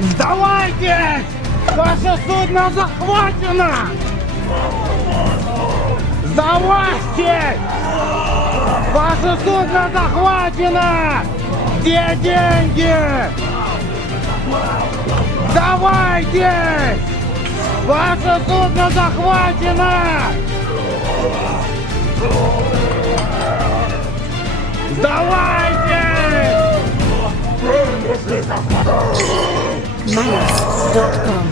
Сдавайтесь! Ваше судно захвачено! Сдавайтесь! Ваше судно захвачено! Где деньги? Сдавайтесь! Ваше судно захвачено! Сдавайтесь! Mass.com